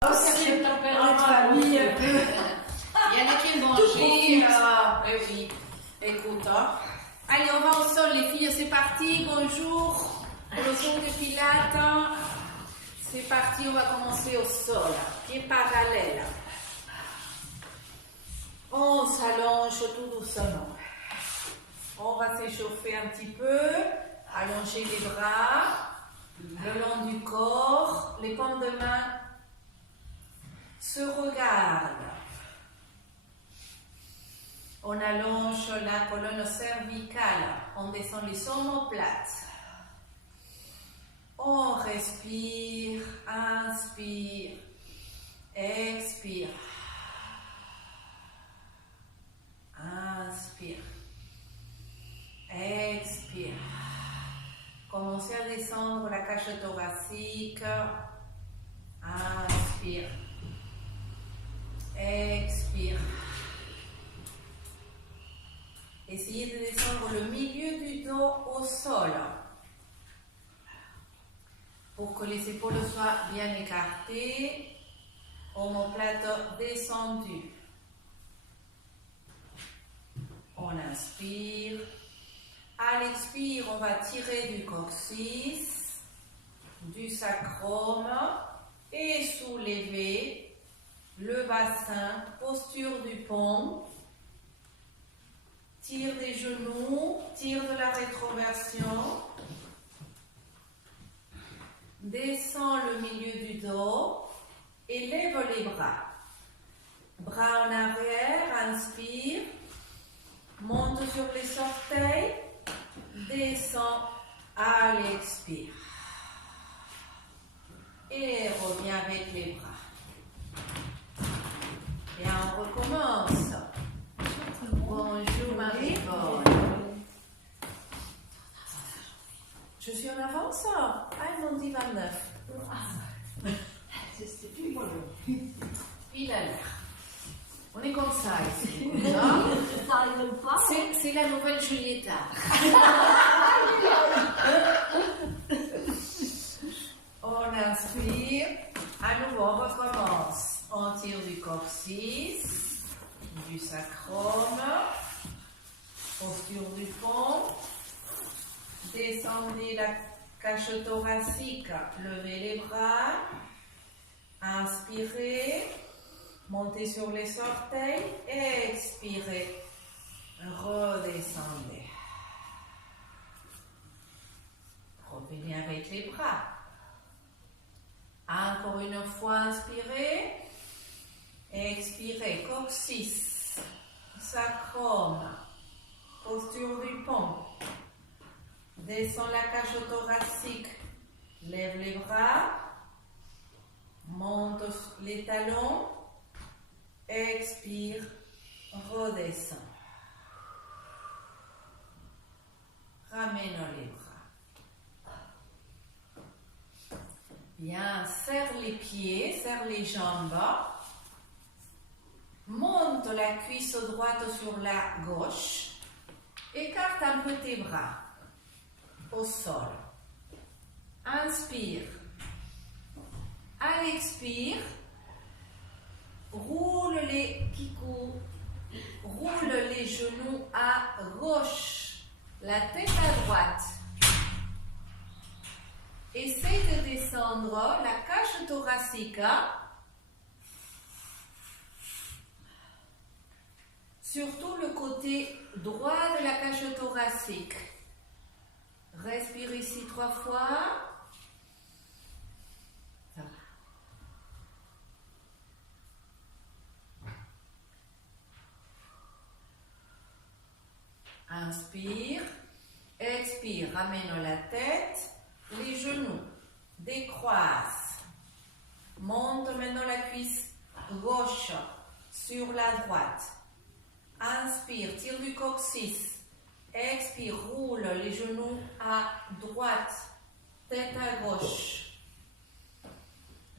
C'est une tempérament de famille un peu. Il y en a qui aiment manger. Oui. Écoute, hein. Allez, on va au sol, les filles. C'est parti. Bonjour. Pour le cours de pilates. Hein. C'est parti. On va commencer au sol. Pieds parallèles. On s'allonge tout doucement. On va s'échauffer un petit peu. Allonger les bras le long du corps. Les paumes de main se regardent. On allonge la colonne cervicale. On descend les omoplates. On respire, inspire, expire. Inspire. Expire. Commencez à descendre la cage thoracique. Inspire. Expire. Essayez de descendre le milieu du dos au sol pour que les épaules soient bien écartées. Omoplate descendu. On inspire. À l'expire, on va tirer du coccyx, du sacrum et soulever le bassin, posture du pont. Tire des genoux, tire de la rétroversion. Descends le milieu du dos et lève les bras. Bras en arrière, inspire. Monte sur les orteils. Descends à l'expire. Et reviens avec les bras. Et on recommence. Bonjour Marie-Paul. Je suis en avance? Ah, ils m'ont dit 29. C'est plus bon. Il a l'air. On est comme ça ici. Ça arrive pas. C'est la nouvelle Julieta. On inspire. À nouveau, on recommence. On tire du coccyx, du sacrum, posture du pont. Descendez la cage thoracique, levez les bras. Inspirez. Montez sur les orteils, expirez, redescendez. Revenez avec les bras. Encore une fois, inspirez, expirez, coccyx, sacrum, posture du pont. Descends la cage thoracique, lève les bras, monte les talons. Expire, redescends. Ramène les bras. Bien, serre les pieds, serre les jambes. Monte la cuisse droite sur la gauche. Écarte un peu tes bras au sol. Inspire. À l'expire, roule les kikous, roule les genoux à gauche, la tête à droite. Essaye de descendre la cage thoracique surtout le côté droit de la cage thoracique. Respire ici 3 fois. Inspire, expire, ramène la tête, les genoux, décroise. Monte maintenant la cuisse gauche sur la droite. Inspire, tire du coccyx. Expire, roule les genoux à droite, tête à gauche.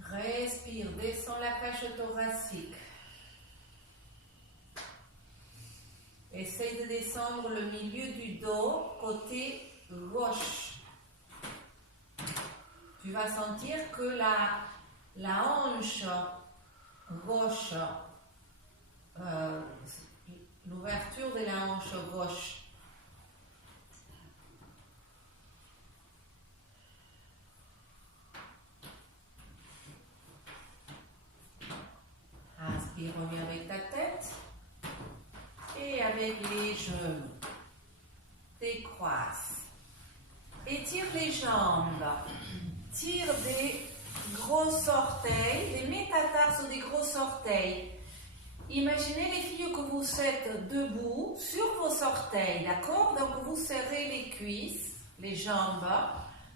Respire, descends la cage thoracique. Essaye de descendre le milieu du dos, côté gauche. Tu vas sentir que la la hanche gauche, l'ouverture de la hanche gauche. Inspire, reviens avec ta tête et avec les genoux. Décroise. Étire les jambes. Tire des gros orteils, des métatarses ou des gros orteils. Imaginez les filles que vous êtes debout sur vos orteils, d'accord? Donc vous serrez les cuisses, les jambes,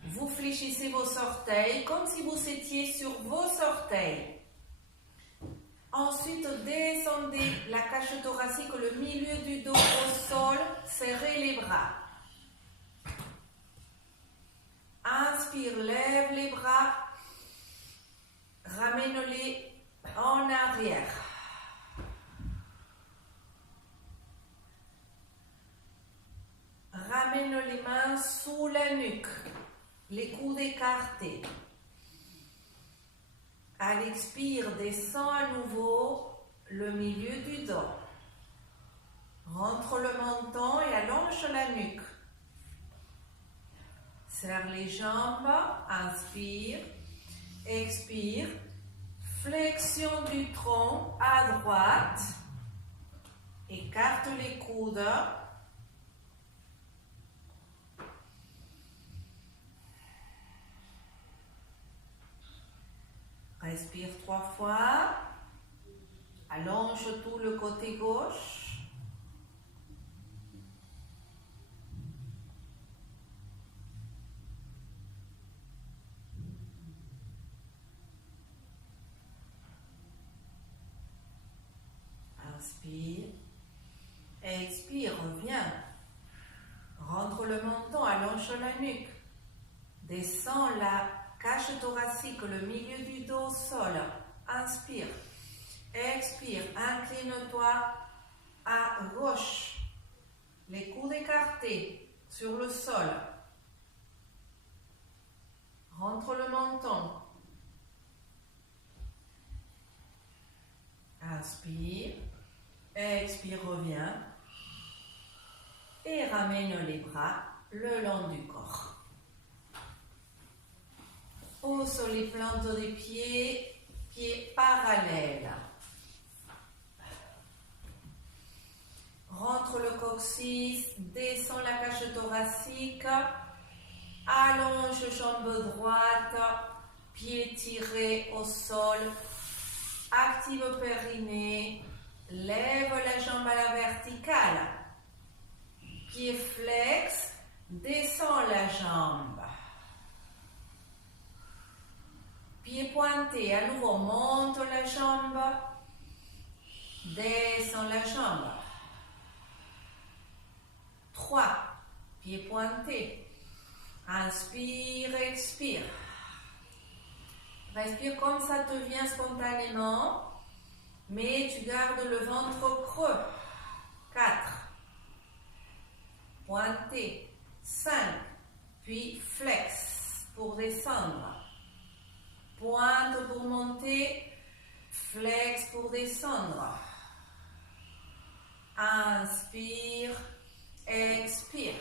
vous fléchissez vos orteils comme si vous étiez sur vos orteils. Ensuite, descendez la cage thoracique, le milieu du dos au sol, serrez les bras. Inspire, lève les bras, ramène-les en arrière. Ramène les mains sous la nuque, les coudes écartés. À l'expire, descend à nouveau le milieu du dos. Rentre le menton et allonge la nuque. Serre les jambes, inspire, expire. Flexion du tronc à droite. Écarte les coudes. Respire 3 fois. Allonge tout le côté gauche. Inspire. Expire, reviens. Rentre le menton, allonge la nuque. Descends la cage thoracique, le milieu du dos au sol. Inspire. Expire. Incline-toi à gauche. Les coudes écartés sur le sol. Rentre le menton. Inspire. Expire, reviens. Et ramène les bras le long du corps. Hausse les plantes des pieds, pieds parallèles. Rentre le coccyx, descend la cage thoracique, allonge jambe droite, pied tiré au sol, active périnée, lève la jambe à la verticale, pied flex, descend la jambe. Pied pointé, à nouveau, monte la jambe, descend la jambe. 3, pied pointé. Inspire, expire. Respire comme ça te vient spontanément, mais tu gardes le ventre creux. 4, pointé. 5, puis flex pour descendre. Pointe pour monter, flex pour descendre. Inspire, expire.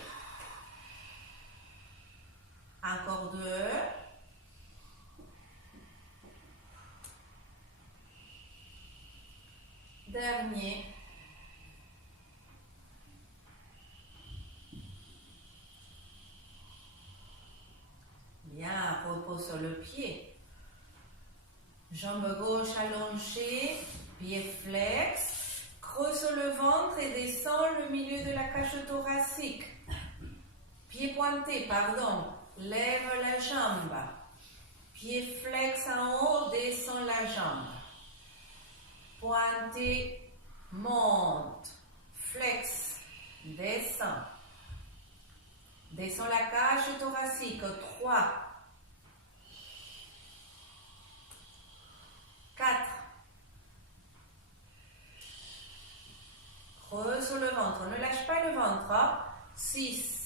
Encore 2. Dernier. Bien, repose sur le pied. Jambe gauche allongée, pied flex, creuse le ventre et descend le milieu de la cage thoracique. Pied pointé, pardon, lève la jambe. Pied flex en haut, descend la jambe. Pointé, monte, flex, descend. Descend la cage thoracique, 3. 4. Creuse le ventre, ne lâche pas le ventre. 6.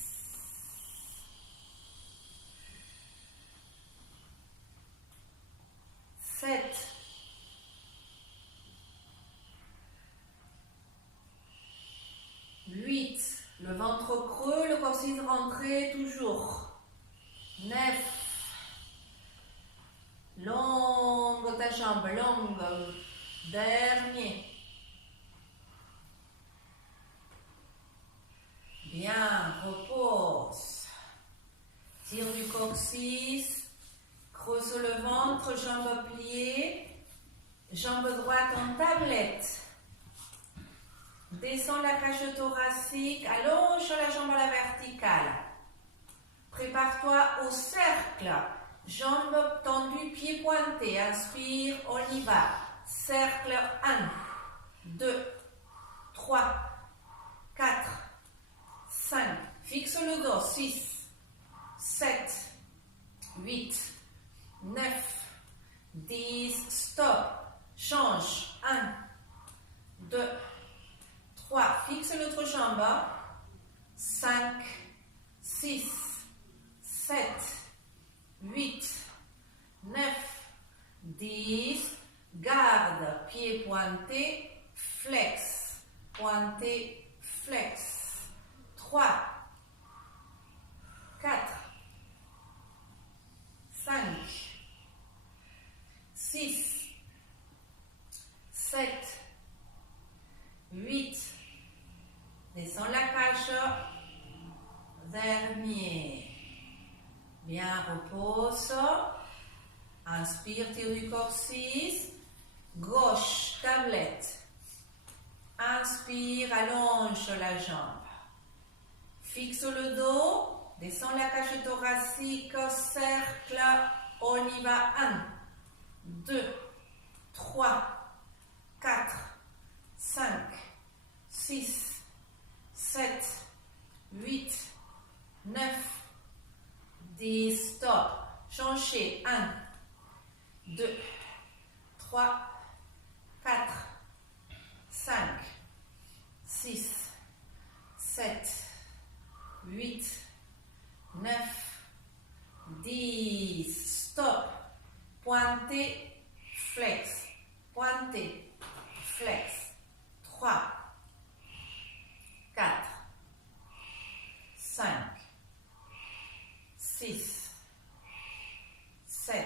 7. jambe longue. Dernier. Bien, repose. Tire du coccyx. Creuse le ventre, jambes pliées. Jambe droite en tablette. Descends la cage thoracique, allonge la jambe à la verticale. Prépare-toi au cercle. Jambes tendues, pieds pointés. Inspire, on y va. Cercle 1, 2, 3, 4, 5. Fixe le dos. 6, 7, 8, 9, 10. Stop. Change. 1, 2, 3. Fixe l'autre jambe. 5, 6, 7, 8, 9, 10. Garde. Pied pointé. Flex. Pointé. Flex. 3, 4, 5, 6, 7, 8. Descends la cage. Dernier. Bien, repose. Inspire, tire du coccyx. Gauche, tablette. Inspire, allonge la jambe. Fixe le dos. Descends la cage thoracique. Cercle. On y va. 1, 2, 3, 4, 5, 6, 7, 8, 9, 10. Stop. Changer. 1, 2, 3, 4, 5, 6, 7, 8, 9, 10. Stop. Pointé, flex. Pointé, flex. 3, 4, 5, 6, 7,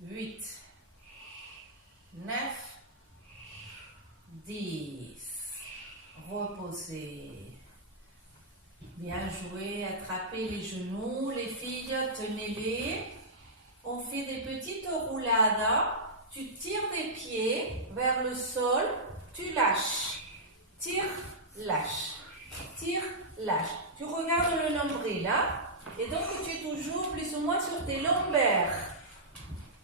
8, 9, 10. Reposez. Bien joué, attrapez les genoux, les filles, tenez-les. On fait des petites roulades. Tu tires des pieds vers le sol, tu lâches. Tire, lâche. Tire, lâche. Tu regardes le nombril là. Et donc tu es toujours plus ou moins sur tes lombaires.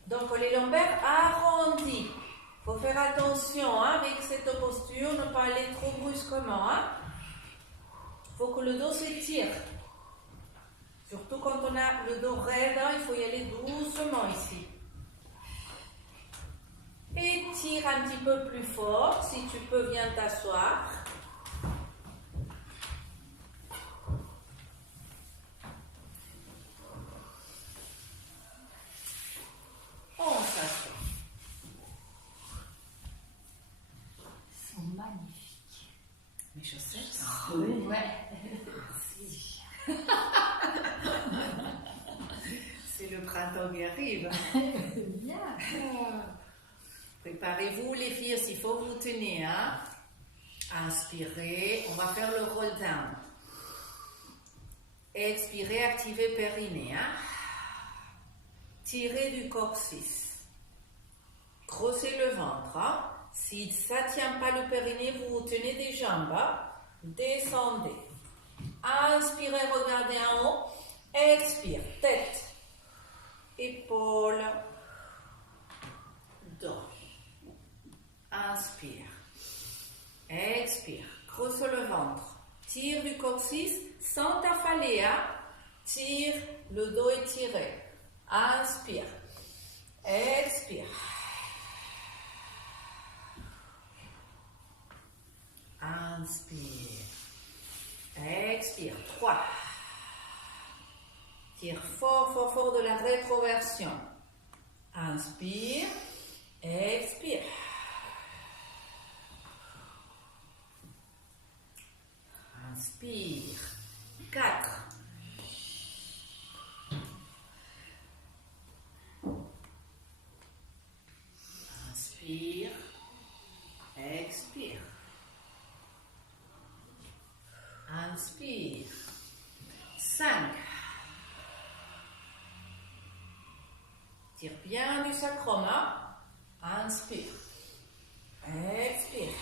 Donc les lombaires arrondis. Il faut faire attention avec cette posture, ne pas aller trop brusquement. Il faut que le dos s'étire. Surtout quand on a le dos raide, il faut y aller doucement ici. Et tire un petit peu plus fort. Si tu peux, viens t'asseoir. On s'assoit. Ils sont magnifiques. Mes chaussettes. Oui. Ouais. Merci. C'est le printemps qui arrive. Bien. Préparez-vous les filles, s'il faut vous tenir. Inspirez, on va faire le roll down. Expirez, activez périnée. Tirez du coccyx. Creusez le ventre. Si ça ne tient pas le périnée, vous vous tenez des jambes. Descendez. Inspirez, regardez en haut. Expire, tête, épaules, dos. Inspire. Expire. Creuse le ventre. Tire du coccyx sans t'affaler. Tire, le dos étiré. Inspire. Expire. Inspire. Expire. 3. Tire fort, fort, fort de la rétroversion. Inspire. Expire. Inspire. 4. Inspire. Expire. Inspire. 5. Tire bien du sacrum. Hein? Inspire. Expire.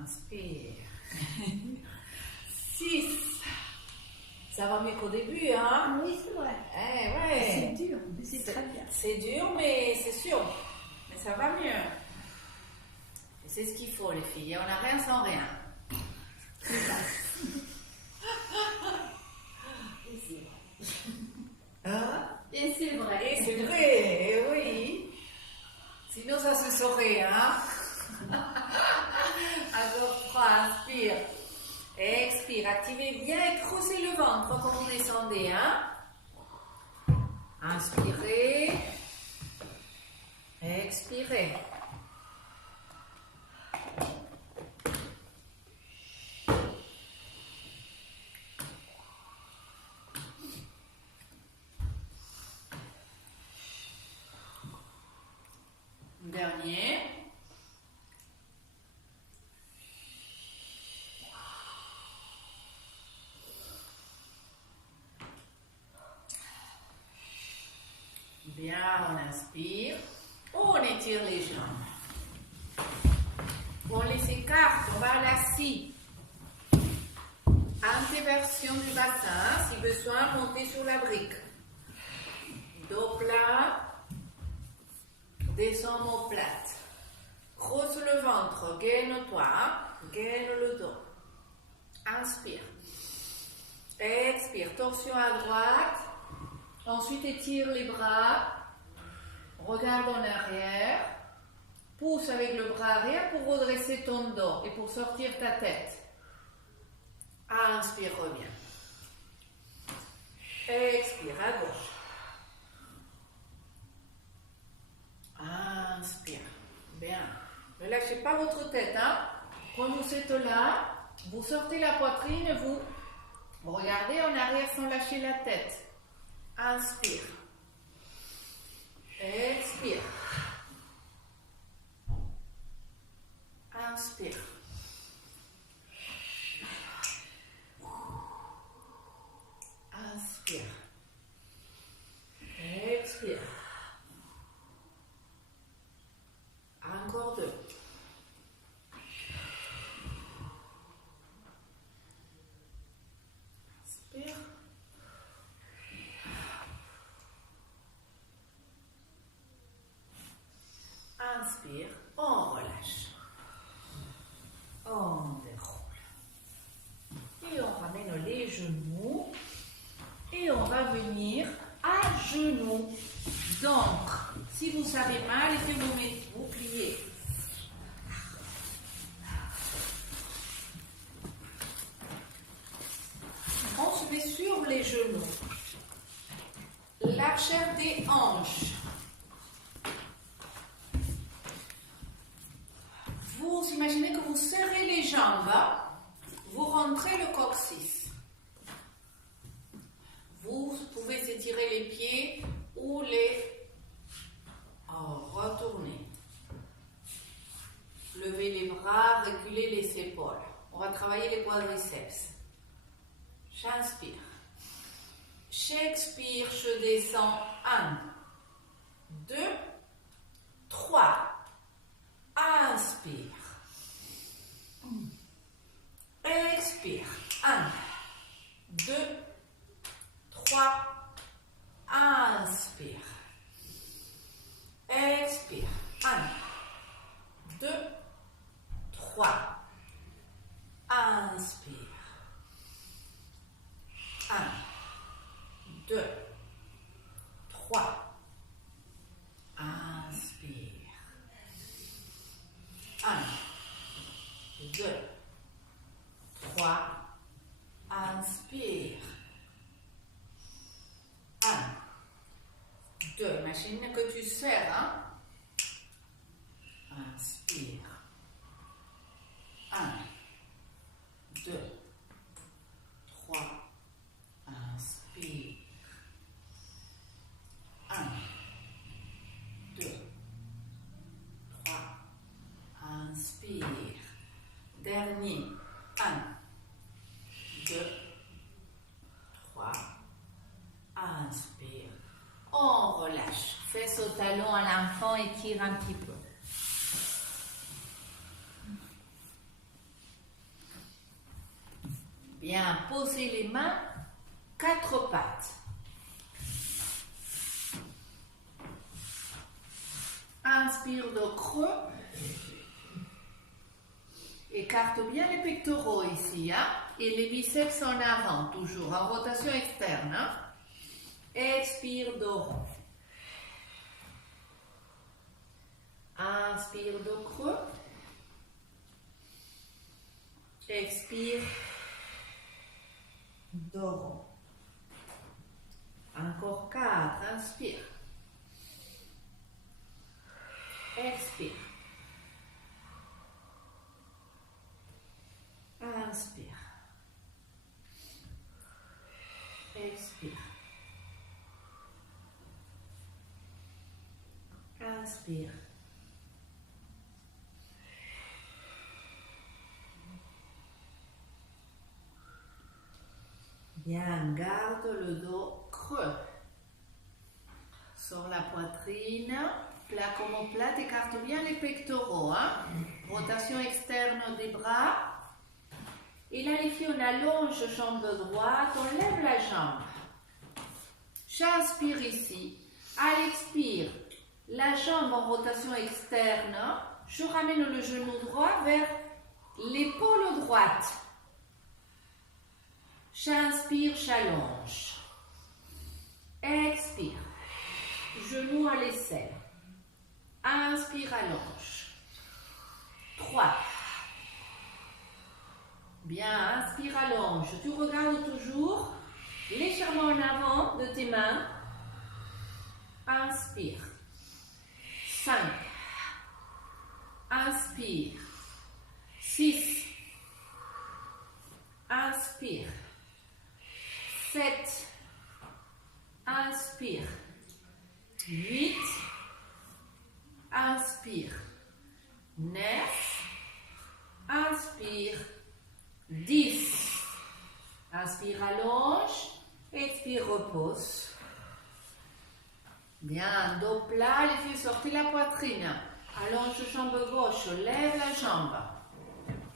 Inspire. 6. Ça va mieux qu'au début, hein? Oui, c'est vrai. Ouais. C'est dur, mais c'est très bien. C'est dur, mais c'est sûr. Mais ça va mieux. Et c'est ce qu'il faut, les filles. On n'a rien sans rien. C'est ça. Hein? Et c'est vrai. Et c'est vrai, eh oui. Sinon, ça se saurait, hein? Alors, 3, inspire. Expire. Activez bien et creusez le ventre quand vous descendez, hein? Inspirez. Expirez. Dernier. Bien, on inspire. On étire les jambes. On les écarte, on va à la scie. Antéversion du bassin, si besoin, montez sur la brique. Dos plat. Descends mon plate. Creuse le ventre, gaine-toi, gaine le dos. Inspire. Expire, torsion à droite. Ensuite, étire les bras. Regarde en arrière. Pousse avec le bras arrière pour redresser ton dos et pour sortir ta tête. Inspire, reviens. Expire à gauche. Inspire. Bien. Ne lâchez pas votre tête. Hein? Quand vous êtes là, vous sortez la poitrine, vous regardez en arrière sans lâcher la tête. Inspire. Expire. Inspire. Inspire. Expire. Encore 2. Inspire. Inspire. On relâche. On déroule. Et on ramène les genoux. Et on va venir à genoux. Donc, si vous savez mal, et que vous pliez. On se met sur les genoux. L'archère des hanches. Vous imaginez que vous serrez les jambes. Vous rentrez le coccyx. Vous pouvez étirer les pieds ou les retourner. Levez les bras, reculez les épaules. On va travailler les quadriceps. J'inspire. J'expire, je descends. 1, 2, 3. Inspire. Expire. 1, 2, 3. Inspire. Expire. 1, 2, 3. Inspire. 1, 2, 3. Inspire. 1, 2, 3. Inspire. 1, 2. Imagine que tu serres. Hein? Inspire. 1, 2, 3. Inspire. 1, dernier. 1, 2, 3. Inspire. On relâche. Fesse au talon à l'enfant, étire un petit peu. Bien, posez les mains, 4 pattes. Inspire de creux. Écarte bien les pectoraux ici, hein? Et les biceps en avant, toujours, en rotation externe. Hein? Expire de rond. Inspire de creux. Expire de rond. Encore 4, inspire. Expire. Inspire. Expire. Inspire. Bien, garde le dos creux. Sur la poitrine, plaque omoplate, écarte bien les pectoraux. Hein? Rotation externe des bras. Et là, les filles, on allonge jambe droite, on lève la jambe. J'inspire ici. À l'expire, la jambe en rotation externe. Je ramène le genou droit vers l'épaule droite. J'inspire, j'allonge. Expire. Genou à l'aisselle. Inspire, allonge. 3. Bien, inspire, allonge. Tu regardes toujours légèrement en avant de tes mains. Inspire. 5. Inspire. 6. Inspire. 7. Inspire. 8. Inspire. 9. Inspire. 10. Inspire, allonge. Expire, repose. Bien, dos plat, les filles, sortez la poitrine. Allonge jambe gauche, lève la jambe.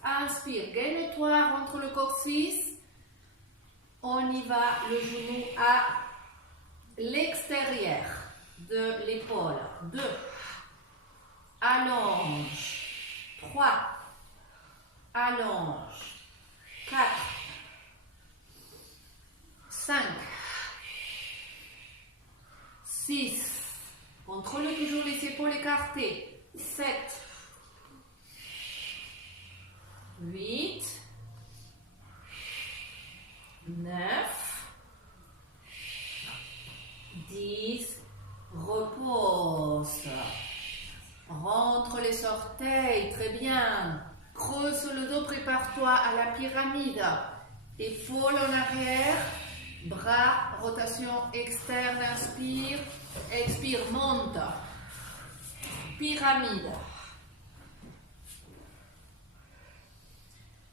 Inspire, gaine-toi, rentre le coccyx. On y va, le genou à l'extérieur de l'épaule. 2. Allonge. 3. Allonge. 4. 5. 6. Contrôle toujours les épaules écartées. 7. 8. 9. 10. Repose. Rentre les orteils. Très bien. Creuse le dos. Prépare-toi à la pyramide. Épaules en arrière. Bras. Rotation externe. Inspire. Expire. Monte. Pyramide.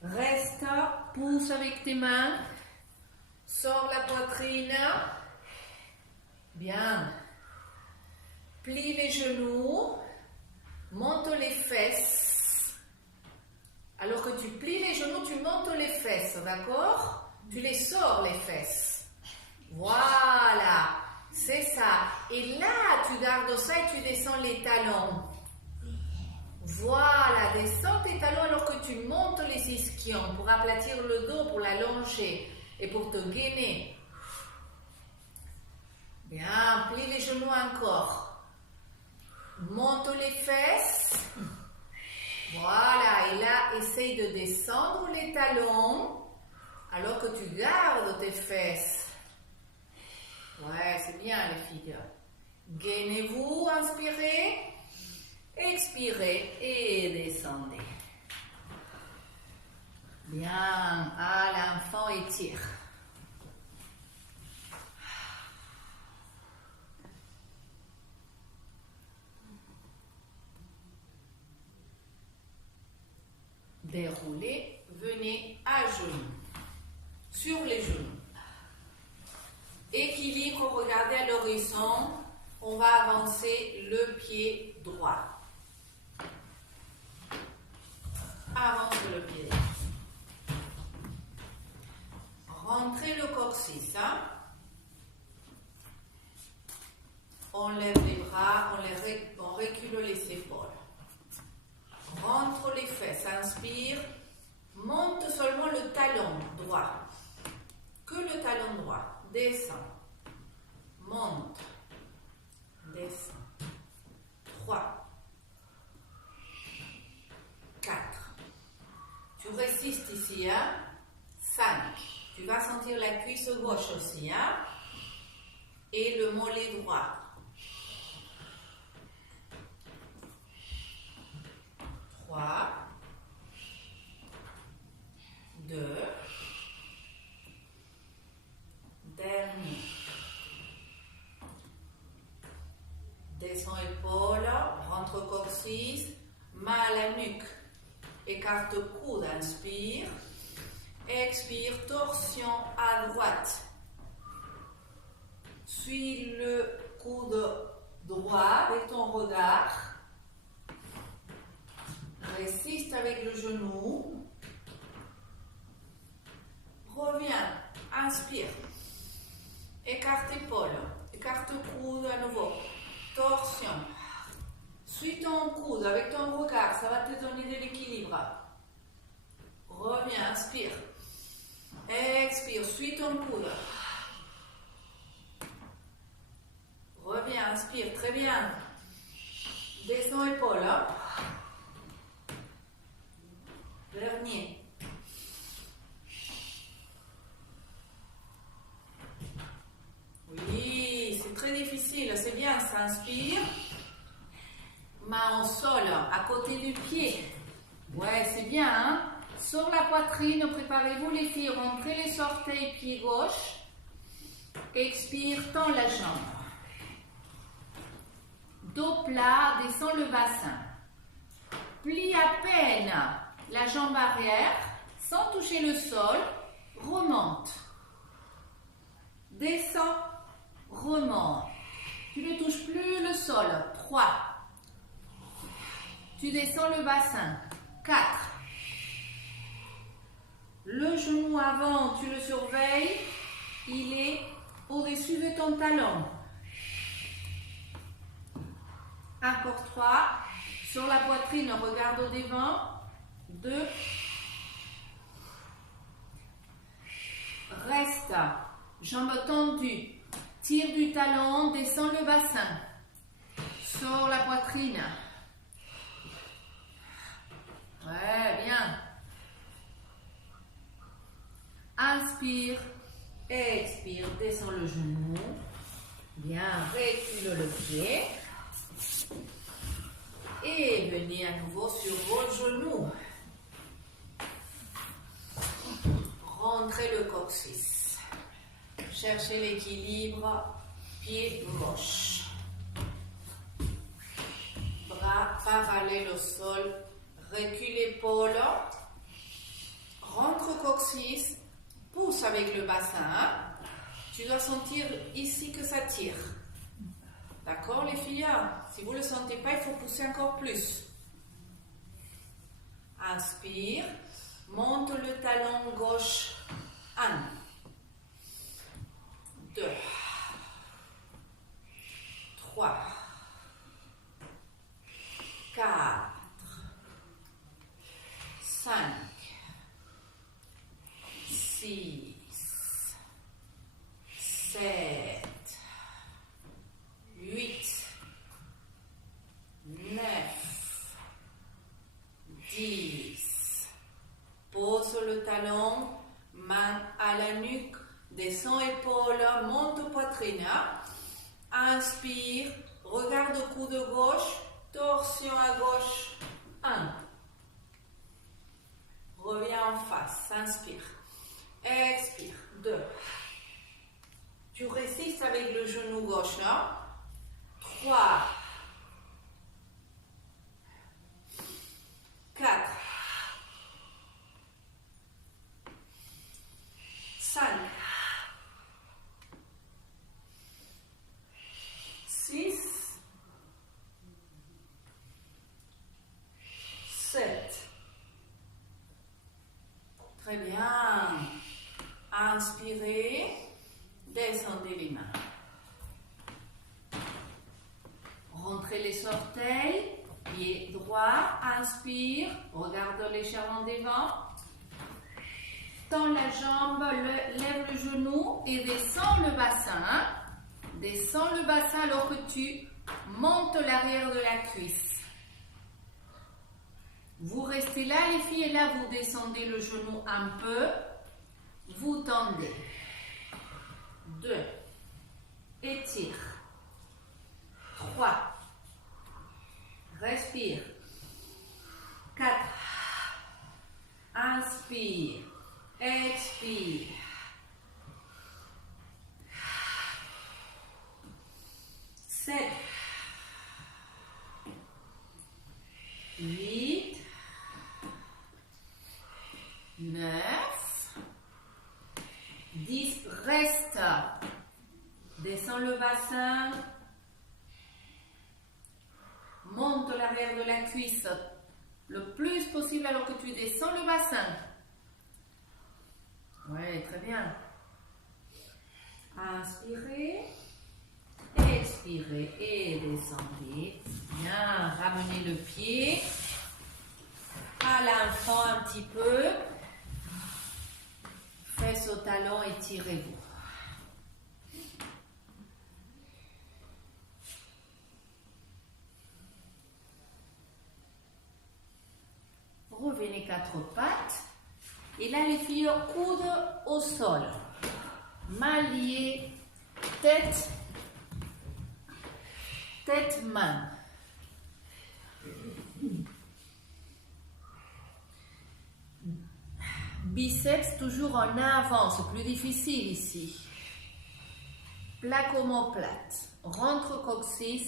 Reste. Pousse avec tes mains. Sors la poitrine. Bien. Plie les genoux. Monte les fesses. Alors que tu plies les genoux, tu montes les fesses, d'accord? Tu les sors les fesses. Voilà. C'est ça. Et là, tu gardes ça et tu descends les talons. Voilà. Descends tes talons alors que tu montes les ischions pour aplatir le dos, pour l'allonger et pour te gainer. Bien. Plie les genoux encore. Monte les fesses. Voilà. Et là, essaye de descendre les talons alors que tu gardes tes fesses. Ouais, c'est bien les filles. Gainez-vous, inspirez, expirez et descendez. Bien, à l'enfant étire. Déroulez l'horizon, on va avancer le pied droit. Avance le pied. Rentrez le coccyx. Hein? On lève les bras, on recule les épaules. Rentre les fesses, inspire. Monte seulement le talon droit. Que le talon droit. Descend. Monte. Descend. 3. 4. Tu résistes ici, hein? 5. Tu vas sentir la cuisse gauche aussi, hein? Et le mollet droit. 3. 2. Dernier. Descends épaule, rentre coccyx, main à la nuque. Écarte coude, inspire. Expire, torsion à droite. Suis le coude droit avec ton regard. Résiste avec le genou. Reviens, inspire. Écarte épaule, écarte coude à nouveau. Torsion. Suis ton coude avec ton regard, ça va te donner de l'équilibre. Reviens, inspire. Expire, suis ton coude. Reviens, inspire, très bien. Descends épaule. Hein? Dernier. Oui, c'est très difficile, c'est bien, ça inspire. Main au sol, à côté du pied. Ouais, c'est bien, hein? Sur la poitrine, préparez-vous les filles, rentrez les orteils, pied gauche. Expire, tends la jambe. Dos plat, descend le bassin. Plie à peine la jambe arrière, sans toucher le sol, remonte. Descends, remonte. Tu ne touches plus le sol. 3. Tu descends le bassin. 4. Le genou avant, tu le surveilles. Il est au-dessus de ton talon. Encore 3. Sur la poitrine, regarde au devant. 2. Reste. Jambes tendues. Tire du talon, descend le bassin. Sur la poitrine. Ouais, bien. Inspire, expire, descends le genou. Bien, recule le pied. Et venez à nouveau sur vos genoux. Rentrez le coccyx. Cherchez l'équilibre, pied gauche. Bras parallèles au sol. Recule l'épaule. Rentre coccyx. Pousse avec le bassin. Tu dois sentir ici que ça tire. D'accord les filles? Si vous ne le sentez pas, il faut pousser encore plus. Inspire. Monte le talon gauche. 1. 2. 3. 4. 5. 6. 7. 8. 9. 10. Pose le talon, main à la nuque, descend épaule, monte poitrine. Inspire, regarde le coude gauche, torsion à gauche. 1. Reviens en face, inspire. Expire. 2. Tu résistes avec le genou gauche. 3. 4. 5. entre les orteils. Pied droit, inspire, regarde légèrement devant. Tends la jambe, lève le genou et descends le bassin. Descends le bassin alors que tu montes l'arrière de la cuisse. Vous restez là les filles et là vous descendez le genou un peu. Vous tendez. 2. Étire. 3. Respire. 4. Inspire. Expire. 7. 8. 9. 10. Reste. Descends le bassin. Monte l'arrière de la cuisse le plus possible alors que tu descends le bassin. Oui, très bien. Inspirez, expirez et descendez. Bien, ramenez le pied à l'enfant un petit peu. Fesses au talon, étirez-vous. Revenez 4 pattes. Et là, les filles, coudes au sol. Mains liées, tête, main. Biceps toujours en avant, c'est plus difficile ici. Plaque omoplate. Rentre coccyx.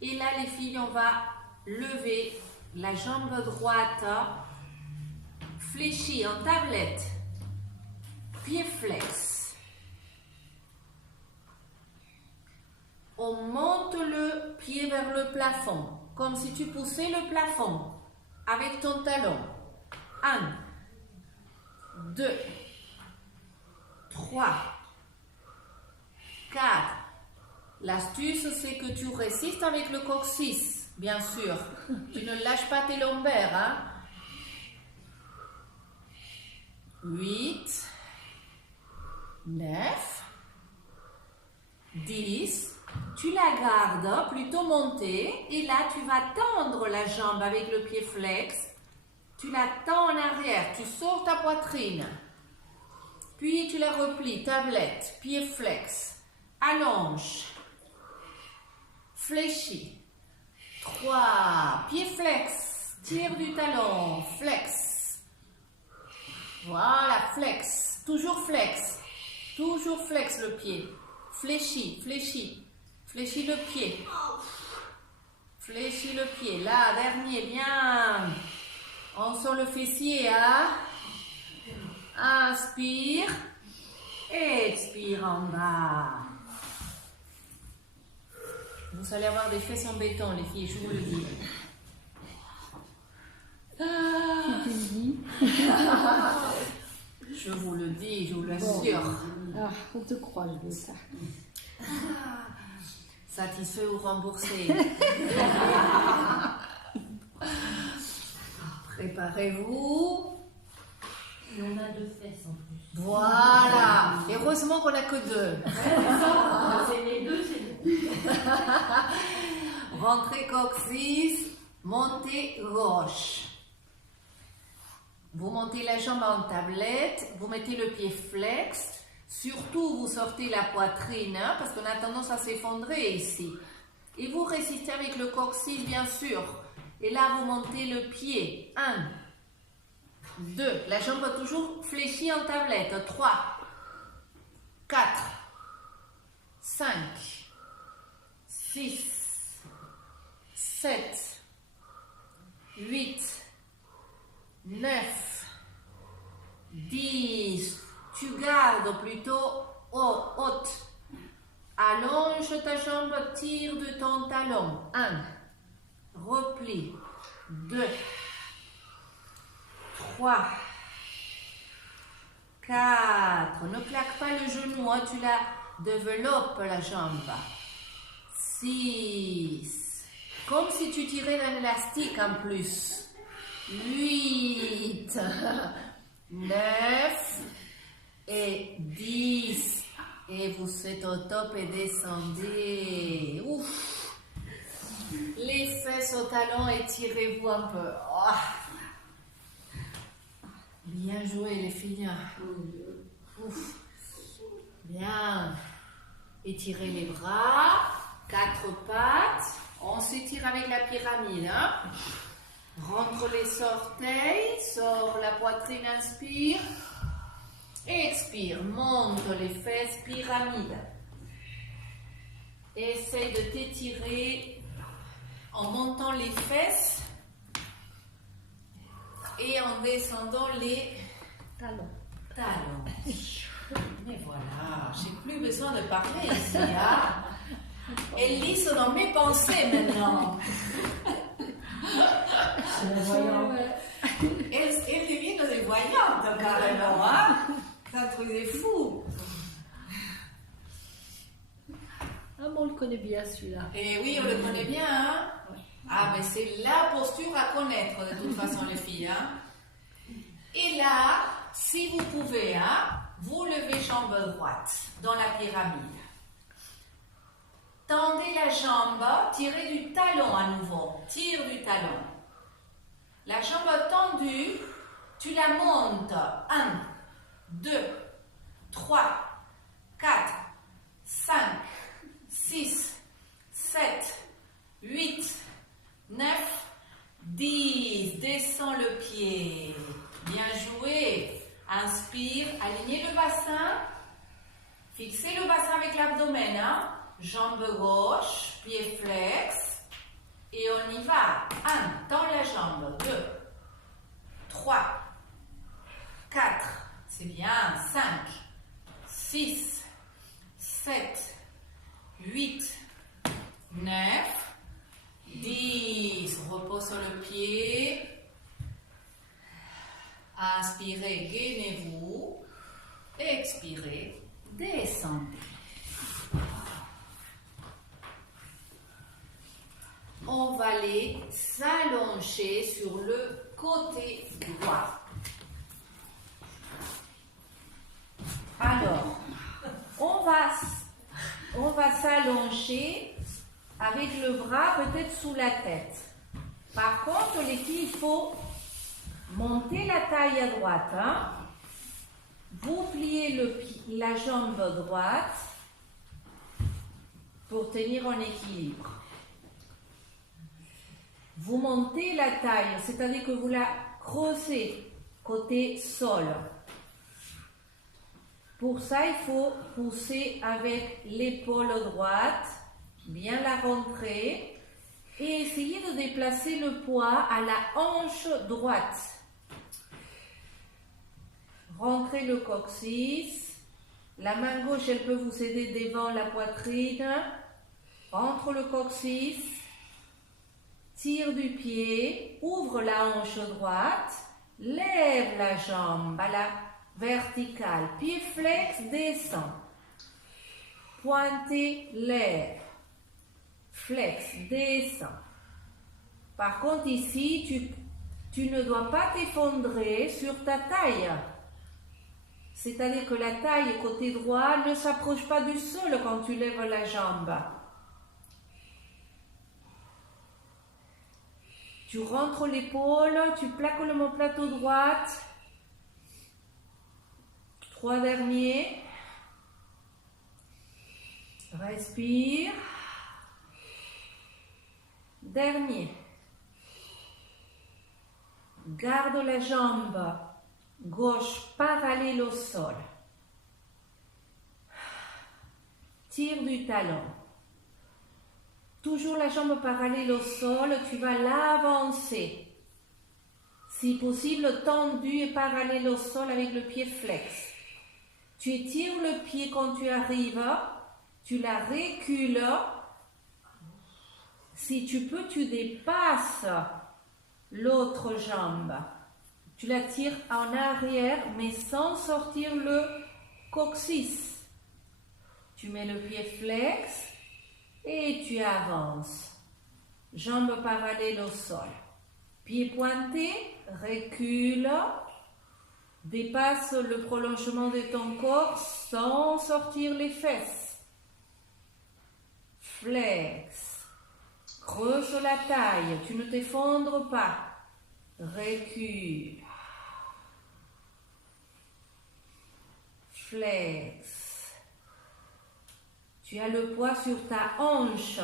Et là, les filles, on va lever la jambe droite, fléchie en tablette, pied flex. On monte le pied vers le plafond, comme si tu poussais le plafond avec ton talon. 1, 2, 3, 4. L'astuce, c'est que tu résistes avec le coccyx. Bien sûr, tu ne lâches pas tes lombaires. Hein? 8, 9, 10. Tu la gardes plutôt montée et là tu vas tendre la jambe avec le pied flex. Tu la tends en arrière, tu sors ta poitrine. Puis tu la replies, tablette, pied flex, allonge, fléchis. 3, pied flex, tire du talon, flex. Voilà, flex, toujours flex le pied. Fléchis, fléchis, fléchis le pied. Fléchis le pied, là, dernier, bien. On sent le fessier, hein? Inspire, expire en bas. Vous allez avoir des fesses en béton, les filles, je vous le dis. Je vous le dis, je vous l'assure. Ah, on te croit, je veux ça. Satisfait ou remboursé? Préparez-vous. Et on a 2 fesses en plus. Voilà. Heureusement qu'on n'a que 2. C'est les 2, c'est bon. Rentrez coccyx, montez gauche. Vous montez la jambe en tablette, vous mettez le pied flex. Surtout, vous sortez la poitrine, hein, parce qu'on a tendance à s'effondrer ici. Et vous résistez avec le coccyx, bien sûr. Et là, vous montez le pied. 1, 2. La jambe toujours fléchie en tablette. 3, 4, 5, 6, 7, 8, 9, 10. Tu gardes plutôt haute. Allonge ta jambe, tire de ton talon. 1. Replie. 2. 3. 4. Ne claque pas le genou, hein, tu la développes la jambe. 6. Comme si tu tirais un élastique en plus. 8. 9. Et 10. Et vous êtes au top et descendez. Ouf. Les fesses au talon, étirez-vous un peu. Oh. Bien joué les filles. Ouf. Bien. Étirez les bras. 4 pattes. On s'étire avec la pyramide. Hein? Rentre les orteils. Sors la poitrine, inspire. Expire. Monte les fesses, pyramide. Essaye de t'étirer en montant les fesses et en descendant les talons. Mais voilà, j'ai plus besoin de parler ici. Hein? Elle lit dans mes pensées maintenant. Elle devient des voyantes carrément. Hein? C'est un truc de fou. Ah bon, on le connaît bien celui-là. Et oui, on le connaît bien. Hein? Ah, mais c'est la posture à connaître de toute façon, les filles. Hein? Et là, si vous pouvez, hein, vous levez jambe droite dans la pyramide. Tendez la jambe, tirez du talon à nouveau. Tire du talon. La jambe tendue, tu la montes. 1, 2, 3, 4, 5, 6, 7, 8, 9, 10. Descends le pied. Bien joué. Inspire, alignez le bassin. Fixez le bassin avec l'abdomen. Hein? Jambe gauche, pied flex. Et on y va. 1, tends la jambe. 2, 3, 4. C'est bien. 5, 6, 7, 8, 9, 10. Repose sur le pied. Inspirez, gainez-vous. Expirez, descendez. On va aller s'allonger sur le côté droit. Alors, on va s'allonger avec le bras peut-être sous la tête. Par contre, les filles, il faut monter la taille à droite. Hein? Vous pliez la jambe droite pour tenir en équilibre. Vous montez la taille, c'est-à-dire que vous la creusez côté sol. Pour ça, il faut pousser avec l'épaule droite, bien la rentrer et essayer de déplacer le poids à la hanche droite. Rentrez le coccyx. La main gauche, elle peut vous aider devant la poitrine. Rentre le coccyx. Tire du pied. Ouvre la hanche droite. Lève la jambe à la verticale. Pied flex, descend. Pointez, lève. Flex, descend. Par contre, ici, tu ne dois pas t'effondrer sur ta taille. C'est-à-dire que la taille côté droit ne s'approche pas du sol quand tu lèves la jambe. Tu rentres l'épaule, tu plaques l'omoplate droite. 3 derniers. Respire. Dernier. Garde la jambe gauche parallèle au sol. Tire du talon. Toujours la jambe parallèle au sol, tu vas l'avancer. Si possible, tendu et parallèle au sol avec le pied flex. Tu étires le pied quand tu arrives, tu la recules. Si tu peux, tu dépasses l'autre jambe. Tu la tires en arrière, mais sans sortir le coccyx. Tu mets le pied flex, Et tu avances. Jambes parallèles au sol. Pieds pointés, recule. Dépasse le prolongement de ton corps sans sortir les fesses. Flex. Creuse la taille, tu ne t'effondres pas. Recule. Flex. Tu as le poids sur ta hanche.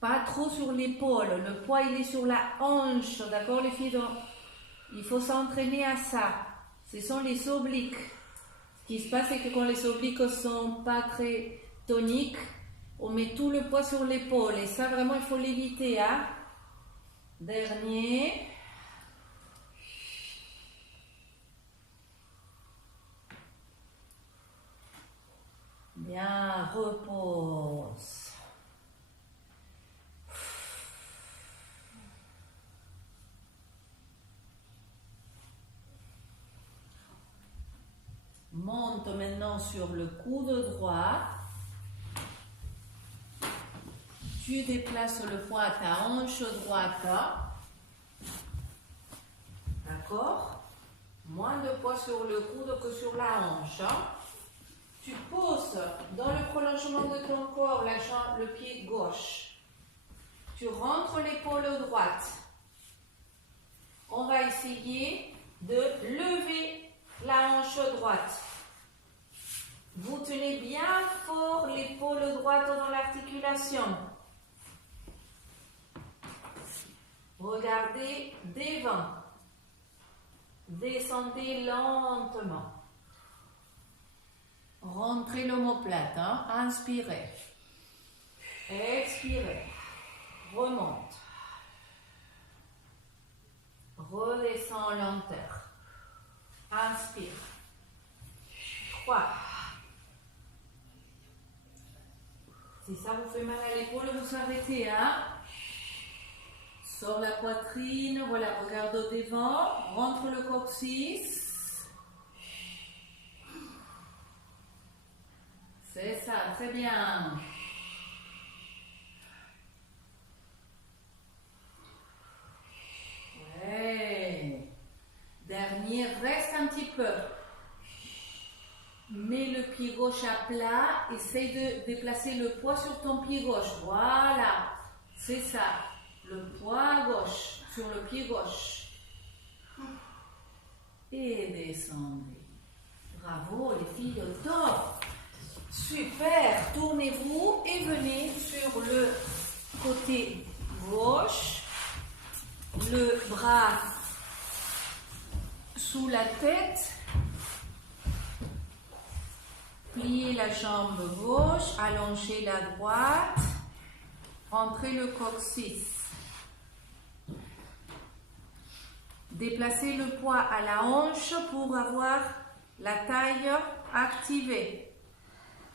Pas trop sur l'épaule. Le poids, il est sur la hanche. D'accord, les filles? Donc, il faut s'entraîner à ça. Ce sont les obliques. Ce qui se passe, c'est que quand les obliques ne sont pas très toniques, on met tout le poids sur l'épaule. Et ça, vraiment, il faut l'éviter. Hein? Dernier. Bien, repose. Monte maintenant sur le coude droit. Tu déplaces le poids à ta hanche droite. D'accord? Moins de poids sur le coude que sur la hanche. Tu poses dans le prolongement de ton corps la jambe, le pied gauche. Tu rentres l'épaule droite. On va essayer de lever la hanche droite. Vous tenez bien fort l'épaule droite dans l'articulation. Regardez devant. Descendez lentement. Rentrez l'omoplate. Hein? Inspirez. Expirez. Remonte. Redescends en lenteur. Inspire. 3. Si ça vous fait mal à l'épaule, vous arrêtez. Hein? Sors la poitrine. Voilà, regarde au devant. Rentre le coccyx. C'est ça, très bien. Ouais. Dernier, reste un petit peu. Mets le pied gauche à plat. Essaye de déplacer le poids sur ton pied gauche. Voilà. C'est ça. Le poids à gauche sur le pied gauche. Et descendez. Bravo les filles, au top. Super. Tournez-vous et venez sur le côté gauche. Le bras sous la tête. Pliez la jambe gauche, allongez la droite, rentrez le coccyx. Déplacez le poids à la hanche pour avoir la taille activée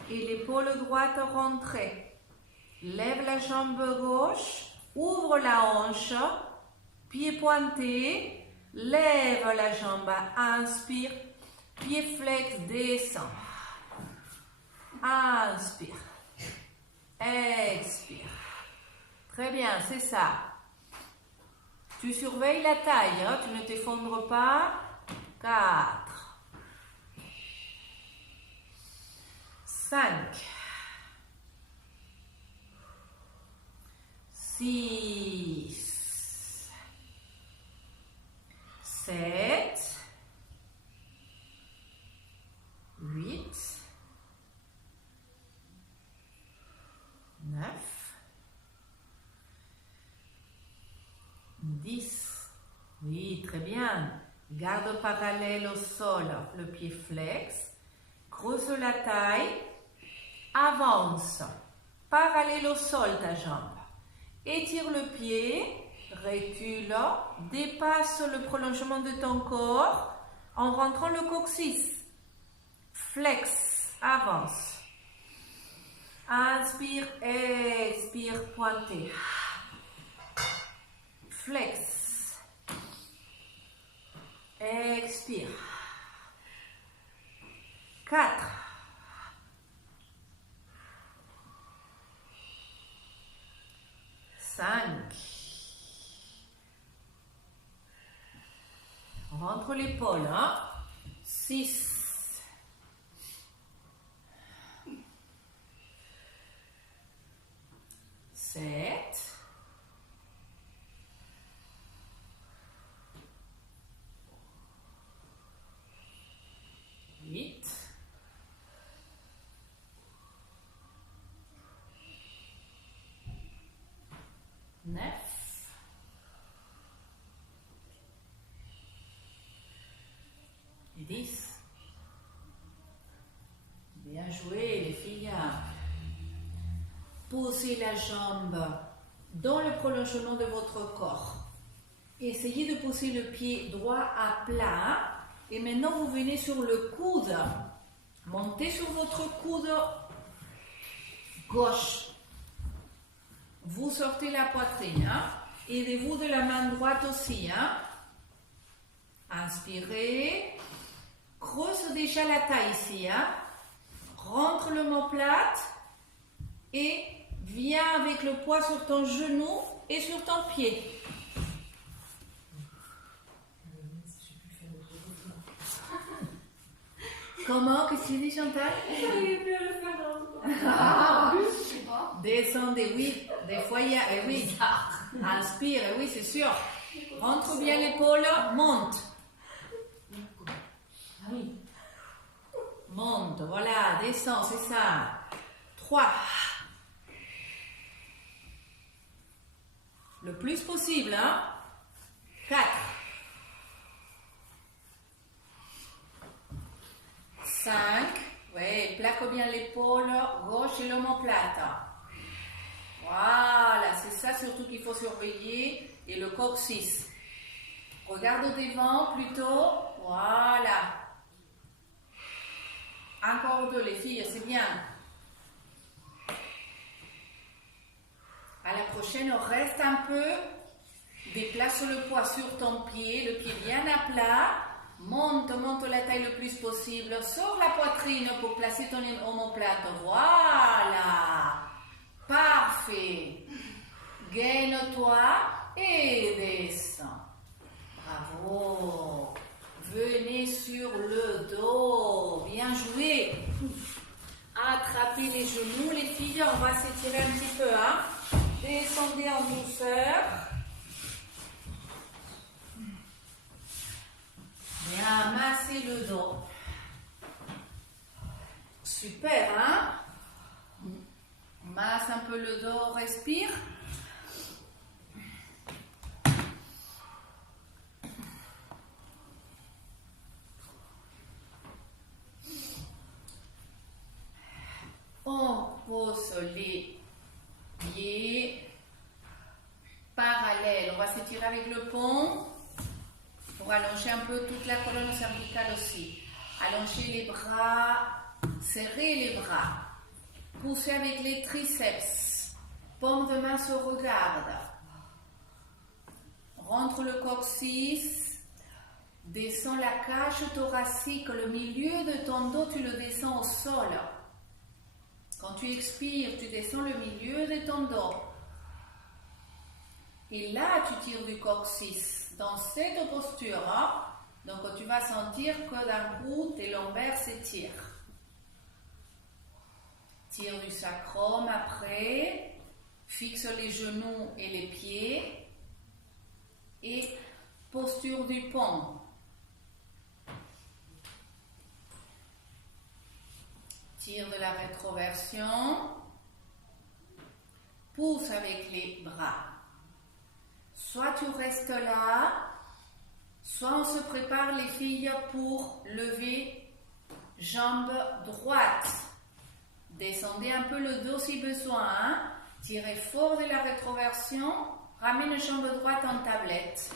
et l'épaule droite rentrée. Lève la jambe gauche, ouvre la hanche, pied pointé, lève la jambe, inspire, pied flex, descend. Inspire. Expire. Très bien, c'est ça. Tu surveilles la taille, hein, tu ne t'effondres pas. 4. 5. 6. 7. 8. 9, 10. Oui, très bien. Garde parallèle au sol, le pied flex. Creuse la taille. Avance. Parallèle au sol ta jambe. Étire le pied. Recule. Dépasse le prolongement de ton corps en rentrant le coccyx. Flex. Avance. Inspire, expire, pointé. Flex. Expire. 4. entre l'épaule. 6. 7. 8. 9. Et 10. Bien joué les filles. Posez la jambe dans le prolongement de votre corps. Essayez de poser le pied droit à plat. Et maintenant, vous venez sur le coude. Montez sur votre coude gauche. Vous sortez la poitrine. Aidez-vous de la main droite aussi. Inspirez. Creuse déjà la taille ici. Rentre l'omoplate. Et viens avec le poids sur ton genou et sur ton pied. Comment? Qu'est-ce que tu dis, Chantal? J'arrive plus à le faire. Descendez, oui. Des fois, il y a... oui. Inspire, oui, c'est sûr. Rentre bien l'épaule, monte. Ah oui. Monte, voilà, descend, c'est ça. 3. Le plus possible, 4. 5. Oui, plaque bien l'épaule gauche et l'omoplate. Voilà, c'est ça surtout qu'il faut surveiller. Et le coccyx. Regarde au devant plutôt. Voilà. Encore 2 les filles, c'est bien. À la prochaine, on reste un peu. Déplace le poids sur ton pied, le pied bien à plat. Monte la taille le plus possible. Sors la poitrine pour placer ton omoplate. Voilà. Parfait. Gaine-toi et descends. Bravo. Venez sur le dos. Bien joué. Attrapez les genoux, les filles. On va s'étirer un petit peu. Descendez en douceur. Bien, massez le dos. Super, Masse un peu le dos, respire. On pose les pieds parallèles. On va s'étirer avec le pont pour allonger un peu toute la colonne cervicale aussi. Allongez les bras, serrez les bras. Poussez avec les triceps. Paume de main se regarde. Rentre le coccyx. Descends la cage thoracique. Le milieu de ton dos, tu le descends au sol. Quand tu expires, tu descends le milieu de ton dos. Et là, tu tires du coccyx dans cette posture. Donc, tu vas sentir que d'un coup, tes lombaires s'étirent. Tire du sacrum après. Fixe les genoux et les pieds. Et posture du pont. Tire de la rétroversion. Pousse avec les bras. Soit tu restes là, soit on se prépare les filles pour lever jambe droite. Descendez un peu le dos si besoin. Tirez fort de la rétroversion. Ramène jambe droite en tablette.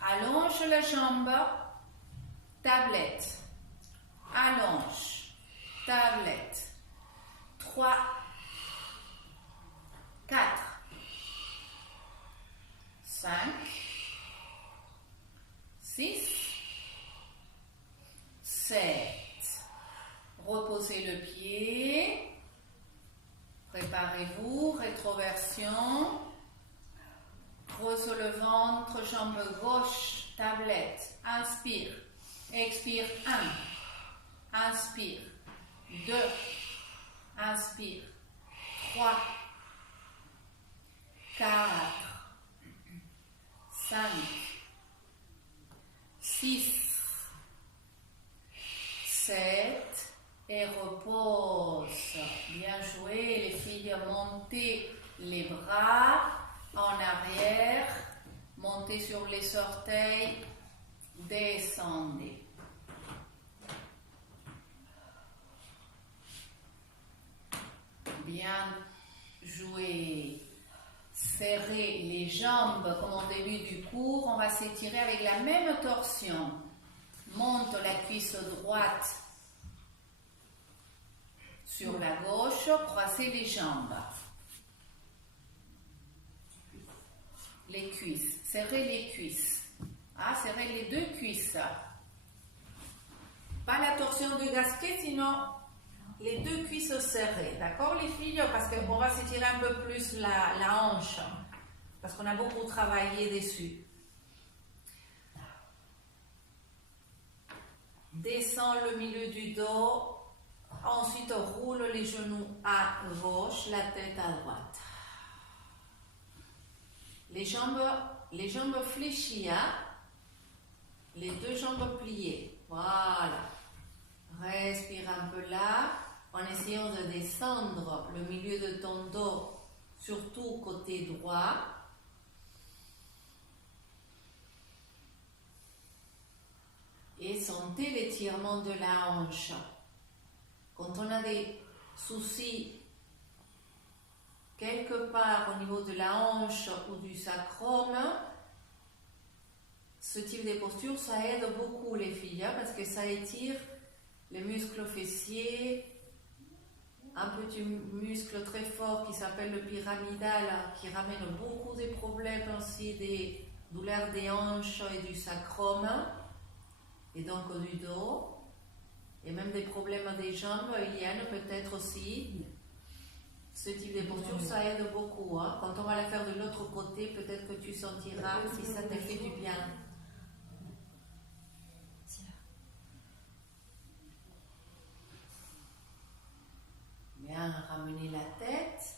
Allonge la jambe. Tablette. Allonge. Tablette. 3, 4, 5, 6, 7. Reposez le pied. Préparez-vous. Rétroversion. Ressort le ventre, jambe gauche, tablette. Inspire. Expire. 1. Inspire. 2. Inspire. 3. 4. 5. 6. 7. Et repose. Bien joué, les filles. Montez les bras en arrière. Montez sur les orteils. Descendez. Bien joué. Serrez les jambes comme au début du cours. On va s'étirer avec la même torsion. Monte la cuisse droite sur la gauche. Croisez les jambes. Les cuisses. Serrez les cuisses. Serrez les deux cuisses. Pas la torsion du gasquet, sinon les deux cuisses serrées. D'accord les filles? Parce qu'on va s'étirer un peu plus la hanche. Parce qu'on a beaucoup travaillé dessus. Descends le milieu du dos. Ensuite, roule les genoux à gauche, la tête à droite. Les jambes fléchies, les deux jambes pliées. Voilà. Respire un peu là, en essayant de descendre le milieu de ton dos, surtout côté droit. Et sentez l'étirement de la hanche. Quand on a des soucis quelque part au niveau de la hanche ou du sacrum, ce type de posture, ça aide beaucoup les filles, parce que ça étire les muscles fessiers, un petit muscle très fort qui s'appelle le pyramidal, qui ramène beaucoup de problèmes aussi, des douleurs des hanches et du sacrum, et donc du dos, et même des problèmes des jambes, Eliane, peut-être aussi. Ce type de posture, ça aide beaucoup. Quand on va la faire de l'autre côté, peut-être que tu sentiras si ça te fait du bien. Bien, ramenez la tête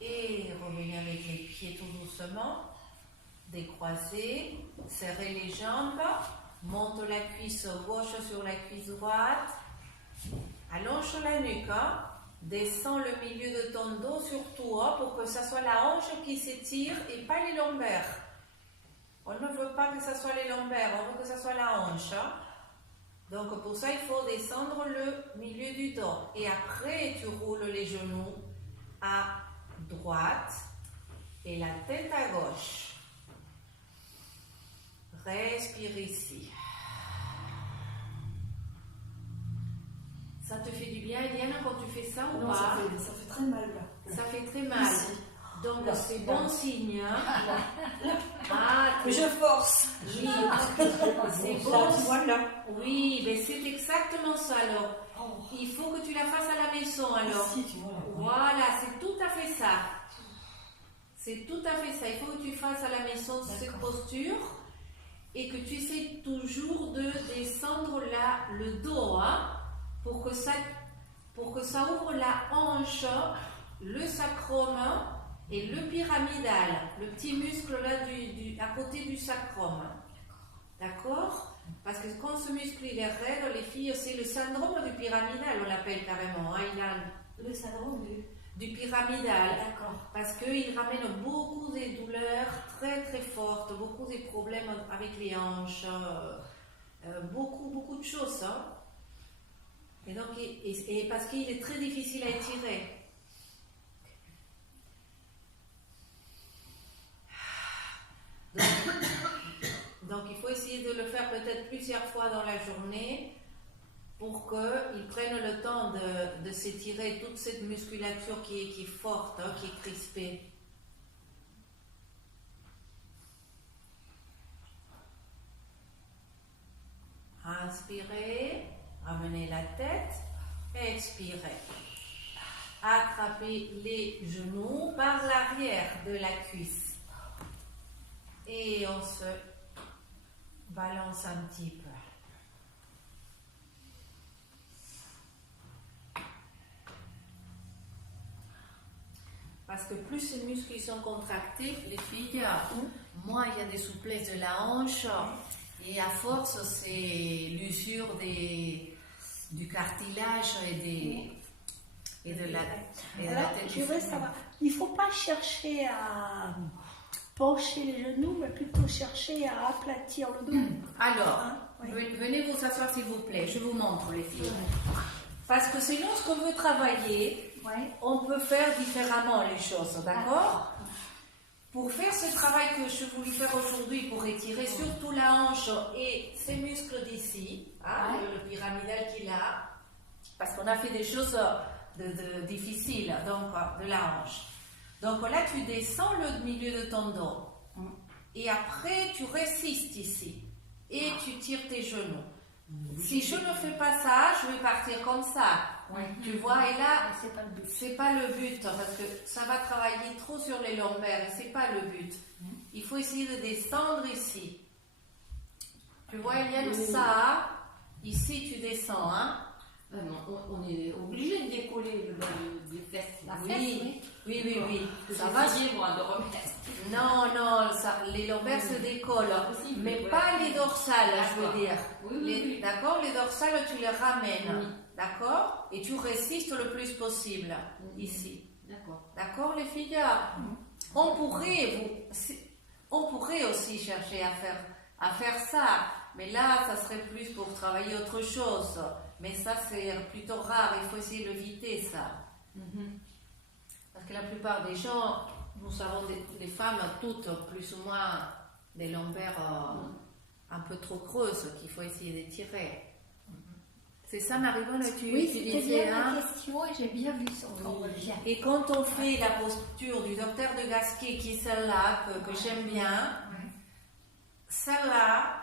et revenez avec les pieds tout doucement. Décroisez, serrez les jambes, monte la cuisse gauche sur la cuisse droite, allonge la nuque, descends le milieu de ton dos surtout pour que ce soit la hanche qui s'étire et pas les lombaires. On ne veut pas que ce soit les lombaires, on veut que ce soit la hanche. Donc pour ça, il faut descendre le milieu du dos. Et après, tu roules les genoux à droite et la tête à gauche. Respire ici. Ça te fait du bien, Eliane, quand tu fais ça ou non, pas? ça fait très mal là. Ça fait très mal. Ici. Donc Là, c'est là. bon signe. Mais je force. Oui, c'est bon. Là, tu vois là. Oui, mais c'est exactement ça alors. Il faut que tu la fasses à la maison alors. Ici, tu vois là. Voilà, c'est tout à fait ça. C'est tout à fait ça. Il faut que tu fasses à la maison cette posture et que tu essaies toujours de descendre le dos pour que ça ouvre la hanche, le sacrum et le pyramidal, le petit muscle là à côté du sacrum. D'accord? Parce que quand ce muscle il est raide, les filles, c'est le syndrome du pyramidal, on l'appelle carrément. Il a Le syndrome du pyramidal. D'accord. Parce qu'il ramène beaucoup de douleurs très très fortes, beaucoup de problèmes avec les hanches, beaucoup de choses. Et donc, et parce qu'il est très difficile à étirer. Donc il faut essayer de le faire peut-être plusieurs fois dans la journée pour qu'ils prennent le temps de s'étirer toute cette musculature qui est forte, qui est crispée. Inspirez, ramenez la tête, expirez. Attrapez les genoux par l'arrière de la cuisse. Et on se balance un petit peu. Parce que plus ces muscles ils sont contractés, les filles, moins il y a des souplesses de la hanche. Et à force, c'est l'usure du cartilage et de la Alors, tête. je voudrais savoir, il ne faut pas chercher à pencher les genoux, mais plutôt chercher à aplatir le dos. Alors, Hein, oui. venez vous asseoir s'il vous plaît, je vous montre les filles. Parce que selon ce qu'on veut travailler, Ouais. on peut faire différemment les choses, d'accord? Pour faire ce travail que je voulais faire aujourd'hui, pour étirer surtout la hanche et ces muscles d'ici, hein, le pyramidal qu'il a, parce qu'on a fait des choses difficiles, donc de la hanche. Donc là, tu descends le milieu de ton dos. Et après, tu résistes ici. Et tu tires tes genoux. Si je ne fais pas ça, je vais partir comme ça. Tu vois, et là, C'est pas le but. c'est pas le but, parce que ça va travailler trop sur les lombaires, et c'est pas le but. Il faut essayer de descendre ici. Tu vois, Eliane, ça, ici tu descends, hein? On est obligé de décoller le bas des fesses. La fesse, Oui. Ça va, moi, de remettre. Non, les lombaires se décollent, mais pas les dorsales, je veux dire. Oui. D'accord, les dorsales, tu les ramènes, d'accord? Et tu résistes le plus possible, ici. D'accord, les filles? On pourrait aussi chercher à faire ça, mais là, ça serait plus pour travailler autre chose. Mais ça, c'est plutôt rare, il faut essayer d'éviter ça. Parce que la plupart des gens, nous avons des femmes toutes plus ou moins des lombaires un peu trop creuses qu'il faut essayer d'étirer. C'est ça, Marivonne, tu Oui, c'était disais, bien hein? la question et j'ai bien vu son temps. Et quand on fait la posture du docteur de Gasquet, qui est celle-là, que j'aime bien, celle-là,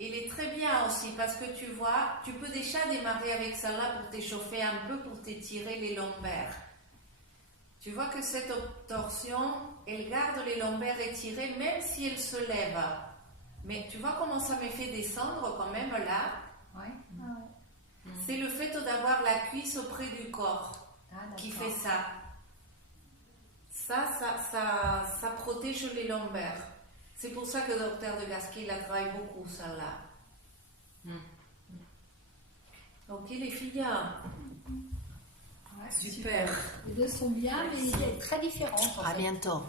elle est très bien aussi, parce que tu vois, tu peux déjà démarrer avec celle-là pour t'échauffer un peu, pour t'étirer les lombaires. Tu vois que cette torsion, elle garde les lombaires étirés, même si elle se lève. Mais tu vois comment ça me fait descendre quand même là? C'est le fait d'avoir la cuisse auprès du corps qui fait ça. Ça protège les lombaires. C'est pour ça que le docteur de Gasquet la travaille beaucoup, celle-là. Ok, les filles. Super. Les deux sont bien, mais très différentes. À bientôt.